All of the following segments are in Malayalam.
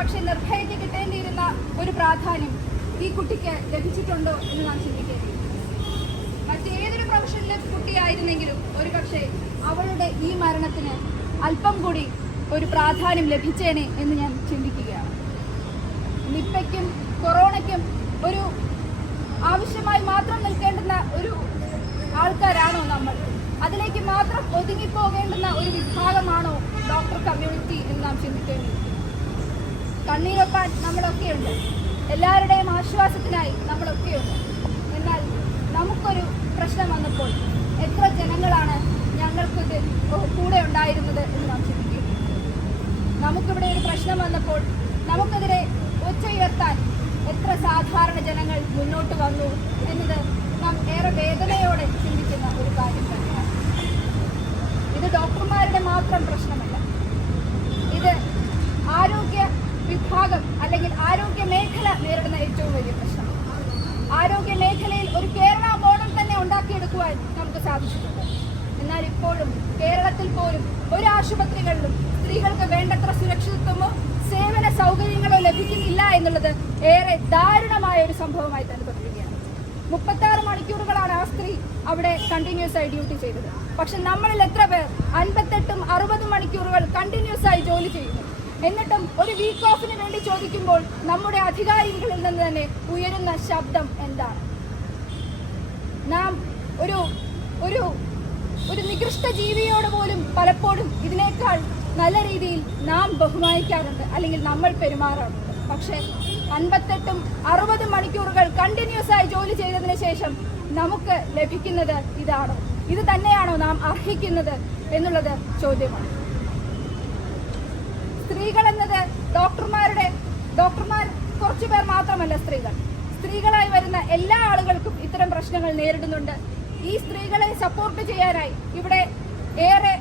പക്ഷെ നിർഭയയ്ക്ക് കിട്ടേണ്ടിയിരുന്ന ഒരു പ്രാധാന്യം ഈ കുട്ടിക്ക് ലഭിച്ചിട്ടുണ്ടോ എന്ന് നാം ചിന്തിക്കേണ്ടി മറ്റേതൊരു പ്രൊഫഷനിലെ കുട്ടിയായിരുന്നെങ്കിലും ഒരു പക്ഷേ അവളുടെ ഈ മരണത്തിന് അല്പം കൂടി ഒരു പ്രാധാന്യം ലഭിച്ചേനെ എന്ന് ഞാൻ ചിന്തിക്കുകയാണ്. നിപ്പയ്ക്കും കൊറോണയ്ക്കും ഒരു ആവശ്യമായി മാത്രം നിൽക്കേണ്ടുന്ന ഒരു ആൾക്കാരാണോ നമ്മൾ? അതിലേക്ക് മാത്രം ഒതുങ്ങിപ്പോകേണ്ടുന്ന ഒരു വിഭാഗമാണോ ഡോക്ടർ കമ്മ്യൂണിറ്റി എന്ന് നാം ചിന്തിക്കേണ്ടിയിരിക്കുന്നു കണ്ണീരൊപ്പാൻ നമ്മളൊക്കെയുണ്ട്. എല്ലാവരുടെയും ആശ്വാസത്തിനായി നമ്മളൊക്കെയുണ്ട്. എന്നാൽ നമുക്കൊരു പ്രശ്നം വന്നപ്പോൾ എത്ര ജനങ്ങളാണ് ഞങ്ങൾക്കിത് കൂടെ ഉണ്ടായിരുന്നത് എന്ന് നാം ചിന്തിക്കും നമുക്കിവിടെ ഒരു പ്രശ്നം വന്നപ്പോൾ നമുക്കെതിരെ ഒച്ചയുയർത്താൻ എത്ര സാധാരണ ജനങ്ങൾ മുന്നോട്ട് വന്നു എന്നത് നാം ഏറെ വേദനയോടെ ചിന്തിക്കുന്ന ഒരു കാര്യം തന്നെയാണ്. ഇത് ഡോക്ടർമാരുടെ മാത്രം പ്രശ്നമല്ല ഇത് ആരോഗ്യ വിഭാഗം അല്ലെങ്കിൽ ആരോഗ്യ മേഖല നേരിടുന്ന ഏറ്റവും വലിയ പ്രശ്നം. ആരോഗ്യ മേഖലയിൽ ഒരു കേരള മോഡൽ തന്നെ ഉണ്ടാക്കിയെടുക്കുവാൻ നമുക്ക് സാധിച്ചിട്ടുണ്ട്. എന്നാൽ ഇപ്പോഴും കേരളത്തിൽ പോലും ഒരു ആശുപത്രികളിലും സ്ത്രീകൾക്ക് വേണ്ടത്ര സുരക്ഷിതത്വമോ സേവന സൗകര്യങ്ങളോ ലഭിക്കുന്നില്ല എന്നുള്ളത് ഏറെ ദാരുണമായ ഒരു സംഭവമായി തന്നെ തുടരുകയാണ്. മുപ്പത്താറ് മണിക്കൂറുകളാണ് ആ സ്ത്രീ അവിടെ കണ്ടിന്യൂസ് ആയി ഡ്യൂട്ടി ചെയ്തത്. പക്ഷെ നമ്മളിൽ എത്ര പേർ അൻപത്തെട്ടും അറുപതും മണിക്കൂറുകൾ കണ്ടിന്യൂസ് ആയി ജോലി ചെയ്യുന്നു? എന്നിട്ടും ഒരു വീക്ക് ഓഫിന് വേണ്ടി ചോദിക്കുമ്പോൾ നമ്മുടെ അധികാരികളിൽ നിന്ന് തന്നെ ഉയരുന്ന ശബ്ദം എന്താണ്? നാം ഒരു ഒരു ഒരു നികൃഷ്ട ജീവിയോട് പോലും പലപ്പോഴും ഇതിനേക്കാൾ നല്ല രീതിയിൽ നാം ബഹുമാനിക്കാറുണ്ട് അല്ലെങ്കിൽ നമ്മൾ പെരുമാറാറുണ്ട്. പക്ഷേ അൻപത്തെട്ടും അറുപതും മണിക്കൂറുകൾ കണ്ടിന്യൂസ് ആയി ജോലി ചെയ്തതിന് ശേഷം നമുക്ക് ലഭിക്കുന്നത് ഇതാണോ? ഇത് തന്നെയാണോ നാം അർഹിക്കുന്നത് എന്നുള്ളത് ചോദ്യമാണ്. സ്ത്രീകൾ എന്നത് ഡോക്ടർമാരുടെ ഡോക്ടർമാർ കുറച്ചു പേർ മാത്രമല്ല സ്ത്രീകൾ. സ്ത്രീകളായി വരുന്ന എല്ലാ ആളുകൾക്കും ഇത്തരം പ്രശ്നങ്ങൾ നേരിടുന്നുണ്ട്. ഈ സ്ത്രീകളെ സപ്പോർട്ട് ചെയ്യാനായി ഇവിടെ ഏറെ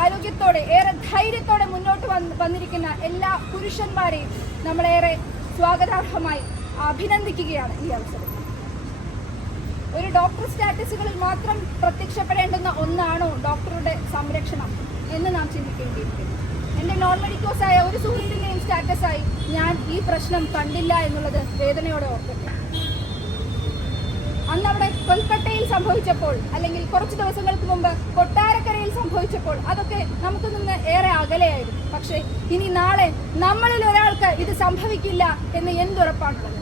ആരോഗ്യത്തോടെ ഏറെ ധൈര്യത്തോടെ മുന്നോട്ട് വന്ന് വന്നിരിക്കുന്ന എല്ലാ പുരുഷന്മാരെയും നമ്മളേറെ സ്വാഗതാർഹമായി അഭിനന്ദിക്കുകയാണ് ഈ അവസരം. ഒരു ഡോക്ടർ സ്റ്റാറ്റസുകളിൽ മാത്രം പ്രത്യക്ഷപ്പെടേണ്ടുന്ന ഒന്നാണോ ഡോക്ടറുടെ സംരക്ഷണം എന്ന് നാം ചിന്തിക്കേണ്ടിയിരിക്കുന്നു. എന്റെ നോൺ ആയ ഒരു സുഹൃത്തിന്റെയും സ്റ്റാറ്റസായി ഞാൻ ഈ പ്രശ്നം കണ്ടില്ല എന്നുള്ളത് വേദനയോടെ ഓർക്കട്ടെ. അന്ന് അവിടെ കൊൽക്കട്ടയിൽ സംഭവിച്ചപ്പോൾ അല്ലെങ്കിൽ കുറച്ച് ദിവസങ്ങൾക്ക് മുമ്പ് കൊട്ടാരക്കരയിൽ സംഭവിച്ചപ്പോൾ അതൊക്കെ നമുക്ക് നിന്ന് ഏറെ അകലെയായിരുന്നു. പക്ഷേ ഇനി നാളെ നമ്മളിൽ ഒരാൾക്ക് ഇത് സംഭവിക്കില്ല എന്ന് എന്തുറപ്പാണുള്ളത്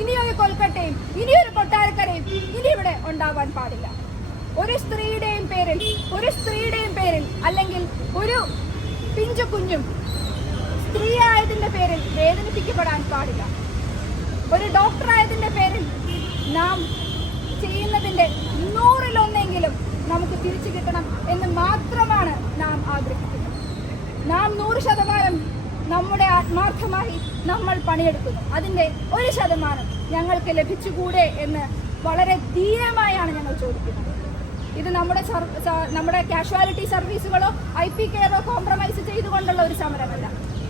ഇനിയൊരു കൊൽക്കട്ടയും ഇനിയൊരു കൊട്ടാരക്കരയും ഇനി ഇവിടെ ഉണ്ടാവാൻ പാടില്ല. ഒരു സ്ത്രീയുടെയും പേരിൽ ഒരു സ്ത്രീയുടെയും പേരിൽ അല്ലെങ്കിൽ ഒരു പിഞ്ചു കുഞ്ഞും സ്ത്രീ ആയതിന്റെ പേരിൽ വേദനിപ്പിക്കപ്പെടാൻ പാടില്ല. ഒരു ഡോക്ടറായതിന്റെ പേരിൽ നാം ചെയ്യുന്നതിന്റെ നൂറിലൊന്നെങ്കിലും നമുക്ക് തിരിച്ചു കിട്ടണം എന്ന് മാത്രമാണ് നാം ആഗ്രഹിക്കുന്നത്. നാം നൂറ് ശതമാനം നമ്മുടെ ആത്മാർത്ഥമായി നമ്മൾ പണിയെടുക്കുന്നു. അതിന്റെ ഒരു ശതമാനം ഞങ്ങൾക്ക് ലഭിച്ചുകൂടെ എന്ന് വളരെ ധീരമായാണ് ഞങ്ങൾ ചോദിക്കുന്നത്. ഇത് നമ്മുടെ നമ്മുടെ കാഷ്വാലിറ്റി സർവീസുകളോ ഐ പി കെയറോ കോംപ്രമൈസ് ചെയ്തുകൊണ്ടുള്ള ഒരു സമരമല്ല.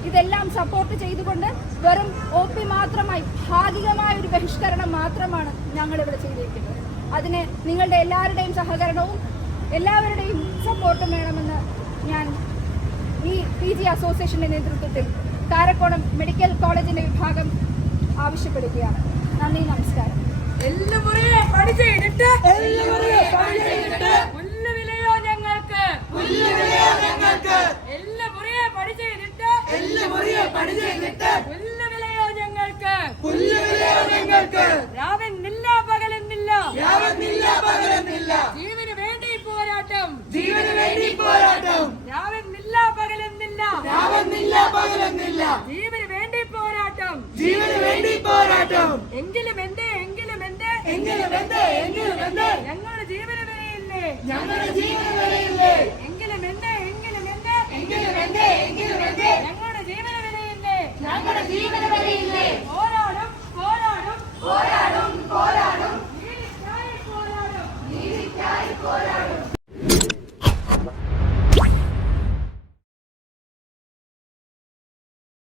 ഇതെല്ലാം സപ്പോർട്ട് ചെയ്തുകൊണ്ട് വെറും ഒ പി മാത്രമായി ഭാഗികമായ ഒരു ബഹിഷ്കരണം മാത്രമാണ് ഞങ്ങൾ ഇവിടെ ചെയ്തിരിക്കുന്നത്. അതിന് നിങ്ങളുടെ എല്ലാവരുടെയും സഹകരണവും എല്ലാവരുടെയും സപ്പോർട്ടും വേണമെന്ന് ഞാൻ ഈ പി ജി അസോസിയേഷന്റെ നേതൃത്വത്തിൽ കാരക്കോണം മെഡിക്കൽ കോളേജിന്റെ വിഭാഗം ആവശ്യപ്പെടുകയാണ്. നന്ദി നമസ്കാരം ചെയ്തിട്ട് പുല്ലുവിലയോ ഞങ്ങൾക്ക് എല്ലുമുറിയെ പണി ചെയ്തിട്ട് പുല്ലുവിലയോ ഞങ്ങൾക്ക്? രാവെന്നില്ല പകലെന്നില്ല. ജീവന് വേണ്ടി പോരാട്ടം. ജീവന് വേണ്ടി പോരാട്ടം. രാവെന്നില്ല പകലെന്നില്ല. രാവെന്നില്ല പകലെന്നില്ല. ജീവന് വേണ്ടി പോരാട്ടം. ജീവന് വേണ്ടി പോരാട്ടം. എങ്കിലും എന്തേ എങ്കിലും എന്തേ? എങ്കിലും എന്ത് എങ്കിലും എന്ത്? ഞങ്ങളുടെ ജീവന് വരെയില്ലേ? ഞങ്ങളുടെ ജീവന് എങ്കിലും എന്തേ എങ്കിലും എന്തേ? എങ്കിലും എന്ത്? போராடும் போராடும். போராடும். போராடும்.